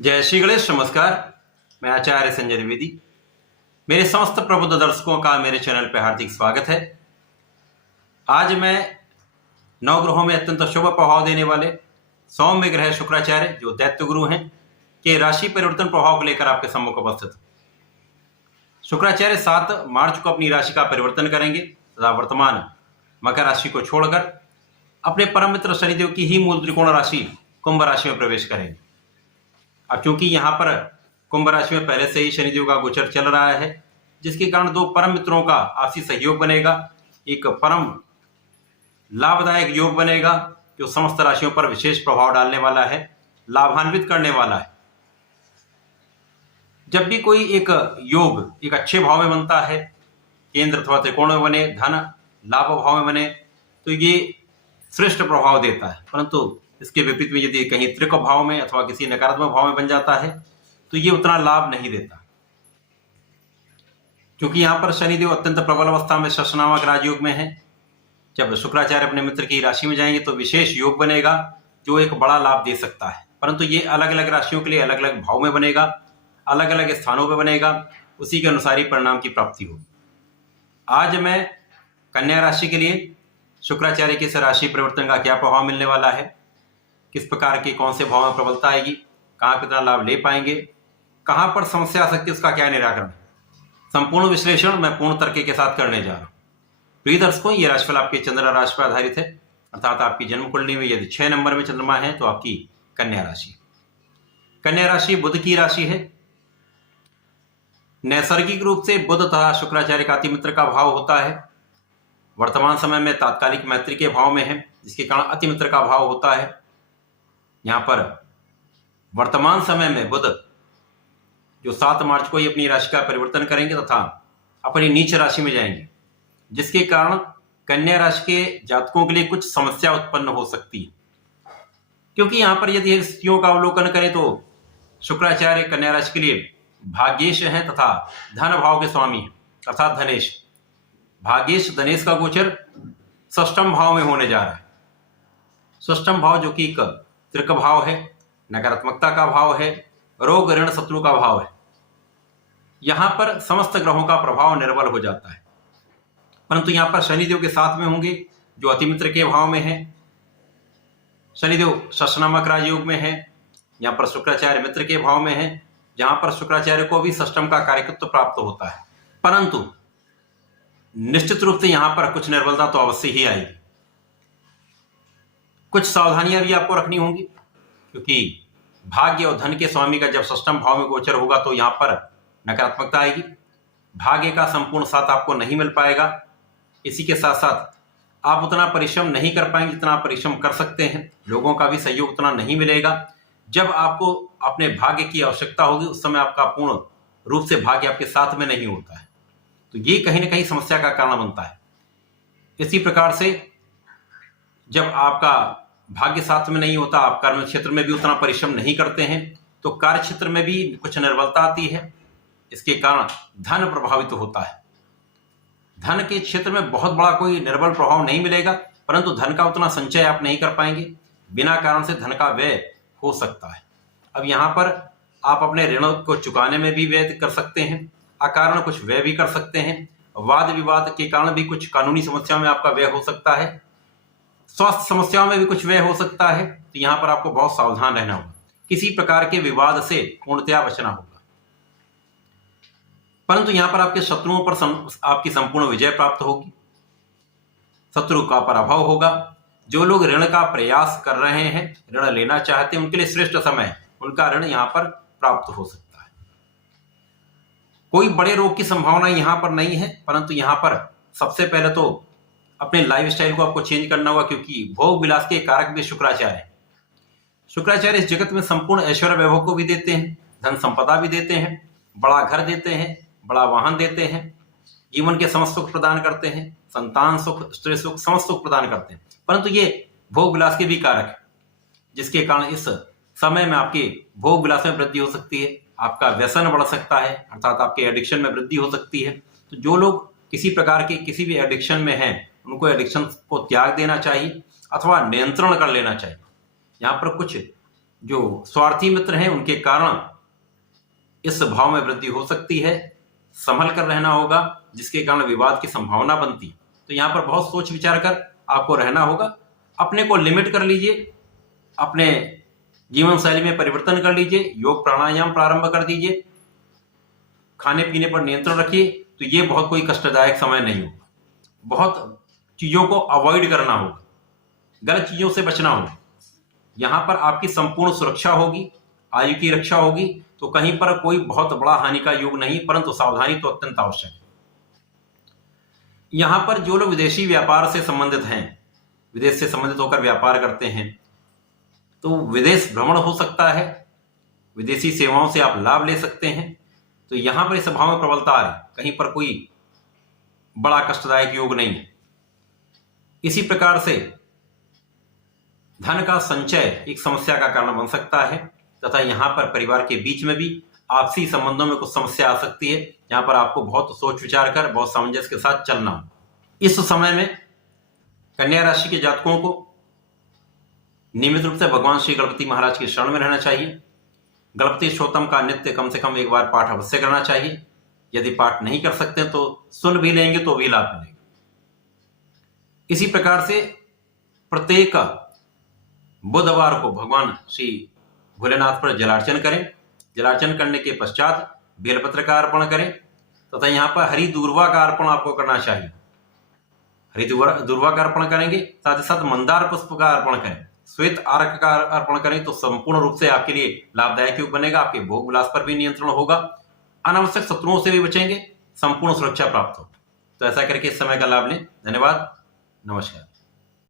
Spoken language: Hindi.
जय श्री गणेश। नमस्कार, मैं आचार्य संजय द्विवेदी। मेरे समस्त प्रबुद्ध दर्शकों का मेरे चैनल पर हार्दिक स्वागत है। आज मैं नवग्रहों में अत्यंत शुभ प्रभाव देने वाले सौम्य ग्रह शुक्राचार्य, जो दैत्य गुरु हैं, के राशि परिवर्तन प्रभाव को लेकर आपके सम्मुख उपस्थित हूं। शुक्राचार्य 7 मार्च को अपनी राशि का परिवर्तन करेंगे तथा वर्तमान मकर राशि को छोड़कर अपने परम मित्र शनिदेव की ही मूल त्रिकोण राशि कुंभ राशि में प्रवेश करेंगे। अब क्योंकि यहाँ पर कुंभ राशि में पहले से ही शनिदेव का गोचर चल रहा है, जिसके कारण दो परम मित्रों का आपसी सहयोग बनेगा, एक परम लाभदायक योग बनेगा जो समस्त राशियों पर विशेष प्रभाव डालने वाला है, लाभान्वित करने वाला है। जब भी कोई एक योग एक अच्छे भाव में बनता है, केंद्र अथवा त्रिकोण में बने, धन लाभ भाव में बने, तो ये श्रेष्ठ प्रभाव देता है। परंतु इसके विपरीत में यदि कहीं त्रिक भाव में अथवा किसी नकारात्मक भाव में बन जाता है तो ये उतना लाभ नहीं देता, क्योंकि यहां पर शनिदेव अत्यंत प्रबल अवस्था में शश नामक राजयोग में है। जब शुक्राचार्य अपने मित्र की राशि में जाएंगे तो विशेष योग बनेगा जो एक बड़ा लाभ दे सकता है, परंतु ये अलग अलग राशियों के लिए अलग अलग भाव में बनेगा, अलग अलग स्थानों पर बनेगा, उसी के अनुसार ही परिणाम की प्राप्ति होगी। आज मैं कन्या राशि के लिए शुक्राचार्य के इस राशि परिवर्तन का क्या प्रभाव मिलने वाला है, किस प्रकार के कौन से भाव में प्रबलता आएगी, कहाँ कितना लाभ ले पाएंगे, कहाँ पर समस्या आ सकती है, उसका क्या निराकरण है, संपूर्ण विश्लेषण मैं पूर्ण तर्क के साथ करने जा रहा हूँ। प्रिय दर्शकों, ये राशिफल आपके चंद्र राशि पर आधारित है, अर्थात आपकी जन्म कुंडली में यदि 6 नंबर में चंद्रमा है तो आपकी कन्या राशि। कन्या राशि बुध की राशि है। नैसर्गिक रूप से बुध तथा शुक्राचार्य का अति मित्र का भाव होता है। वर्तमान समय में तात्कालिक मैत्री के भाव में है, जिसके कारण अति मित्र का भाव होता है। यहाँ पर वर्तमान समय में बुध जो 7 मार्च को ही अपनी राशि का परिवर्तन करेंगे तथा अपनी नीच राशि में जाएंगे, जिसके कारण कन्या राशि के जातकों के लिए कुछ समस्या उत्पन्न हो सकती है। क्योंकि यहाँ पर यदि स्थितियों का अवलोकन करें तो शुक्राचार्य कन्या राशि के लिए भाग्येश हैं तथा धन भाव के स्वामी हैं, अर्थात धनेश। भाग्येश धनेश का गोचर षष्ठम भाव में होने जा रहा है। षष्ठम भाव जो कि एक त्रिक भाव है, नकारात्मकता का भाव है, रोग ऋण शत्रु का भाव है। यहां पर समस्त ग्रहों का प्रभाव निर्बल हो जाता है, परंतु यहां पर शनिदेव के साथ में होंगे जो अतिमित्र के भाव में है। शनिदेव शश नामक राजयोग में है, यहां पर शुक्राचार्य मित्र के भाव में है, जहां पर शुक्राचार्य को भी षष्ठम का कार्यकत्व प्राप्त होता है। परंतु निश्चित रूप से यहां पर कुछ निर्बलता तो अवश्य ही आएगी, कुछ सावधानियां भी आपको रखनी होंगी, क्योंकि भाग्य और धन के स्वामी का जब षष्ठम भाव में गोचर होगा तो यहां पर नकारात्मकता आएगी। भाग्य का संपूर्ण साथ आपको नहीं मिल पाएगा। इसी के साथ साथ आप उतना परिश्रम नहीं कर पाएंगे जितना परिश्रम कर सकते हैं। लोगों का भी सहयोग उतना नहीं मिलेगा। जब आपको अपने भाग्य की आवश्यकता होगी उस समय आपका पूर्ण रूप से भाग्य आपके साथ में नहीं होता है, तो ये कहीं ना कहीं समस्या का कारण बनता है। इसी प्रकार से जब आपका भाग्य साथ में नहीं होता, आप कर्म क्षेत्र में भी उतना परिश्रम नहीं करते हैं, तो कार्य क्षेत्र में भी कुछ निर्बलता आती है। इसके कारण धन प्रभावित होता है। धन के क्षेत्र में बहुत बड़ा कोई निर्बल प्रभाव नहीं मिलेगा, परंतु धन का उतना संचय आप नहीं कर पाएंगे। बिना कारण से धन का व्यय हो सकता है। अब यहाँ पर आप अपने ऋणों को चुकाने में भी व्यय कर सकते हैं, अकारण कुछ व्यय भी कर सकते हैं। वाद विवाद के कारण भी कुछ कानूनी समस्याओं में आपका व्यय हो सकता है। स्वास्थ्य समस्याओं में भी कुछ व्यय हो सकता है, तो यहाँ पर आपको बहुत सावधान रहना होगा। किसी प्रकार के विवाद से पूर्णतया बचना होगा। परंतु यहाँ पर आपके शत्रुओं पर आपकी संपूर्ण विजय प्राप्त होगी, शत्रु का पराभव होगा। जो लोग ऋण का प्रयास कर रहे हैं, ऋण लेना चाहते हैं, उनके लिए श्रेष्ठ समय है। उनका ऋण यहाँ पर प्राप्त हो सकता है। कोई बड़े रोग की संभावना यहाँ पर नहीं है, परंतु यहाँ पर सबसे पहले तो अपने लाइफस्टाइल को आपको चेंज करना होगा, क्योंकि भोग विलास के कारक भी शुक्राचार्य है। शुक्राचार्य इस जगत में संपूर्ण ऐश्वर्य वैभव को भी देते हैं, धन संपदा भी देते हैं, बड़ा घर देते हैं, बड़ा वाहन देते हैं, जीवन के समस्त सुख प्रदान करते हैं, संतान सुख, स्त्री सुख, समस्त सुख प्रदान करते हैं। परंतु ये भोग विलास के भी कारक है, जिसके कारण इस समय में आपके भोग विलास में वृद्धि हो सकती है, आपका व्यसन बढ़ सकता है, अर्थात आपके एडिक्शन में वृद्धि हो सकती है। तो जो लोग किसी प्रकार के किसी भी एडिक्शन में हैं, उनको एडिक्शन को त्याग देना चाहिए अथवा नियंत्रण कर लेना चाहिए। यहाँ पर कुछ जो स्वार्थी मित्र हैं उनके कारण इस भाव में वृद्धि हो सकती है। संभल कर रहना होगा, जिसके कारण विवाद की संभावना बनती है। तो यहाँ पर बहुत सोच विचार कर आपको रहना होगा। अपने को लिमिट कर लीजिए, अपने जीवन शैली में परिवर्तन कर लीजिए, योग प्राणायाम प्रारंभ कर दीजिए, खाने पीने पर नियंत्रण रखिए। तो ये बहुत कोई कष्टदायक समय नहीं होगा। बहुत चीजों को अवॉइड करना होगा, गलत चीजों से बचना होगा। यहां पर आपकी संपूर्ण सुरक्षा होगी, आयु की रक्षा होगी। तो कहीं पर कोई बहुत बड़ा हानि का योग नहीं, परंतु सावधानी तो अत्यंत आवश्यक है। यहां पर जो लोग विदेशी व्यापार से संबंधित हैं, विदेश से संबंधित होकर व्यापार करते हैं, तो विदेश भ्रमण हो सकता है, विदेशी सेवाओं से आप लाभ ले सकते हैं। तो यहां पर इस भाव में प्रबलता आ रही, कहीं पर कोई बड़ा कष्टदायक योग नहीं है। इसी प्रकार से धन का संचय एक समस्या का कारण बन सकता है, तथा यहां पर परिवार के बीच में भी आपसी संबंधों में कुछ समस्या आ सकती है। यहां पर आपको बहुत सोच विचार कर बहुत सामंजस्य के साथ चलना हो। इस समय में कन्या राशि के जातकों को नियमित रूप से भगवान श्री गणपति महाराज के शरण में रहना चाहिए। गणपति स्तोत्रम का नित्य कम से कम एक बार पाठ अवश्य करना चाहिए। यदि पाठ नहीं कर सकते तो सुन भी लेंगे तो भी लाभ मिलेगा। इसी प्रकार से प्रत्येक बुधवार को भगवान श्री भोलेनाथ पर जलार्चन करें। जलार्चन करने के पश्चात बेलपत्र का अर्पण करें, तथा यहाँ पर हरी दूर्वा का अर्पण आपको करना चाहिए। हरी दूर्वा का अर्पण करेंगे, साथ ही साथ मंदार पुष्प का अर्पण करें, श्वेत आर्क का अर्पण करें, तो संपूर्ण रूप से आपके लिए लाभदायक योग बनेगा। आपके भोग विलास पर भी नियंत्रण होगा, अनावश्यक शत्रुओं से भी बचेंगे, संपूर्ण सुरक्षा प्राप्त हो। तो ऐसा करके इस समय का लाभ लें। धन्यवाद, नमस्कार।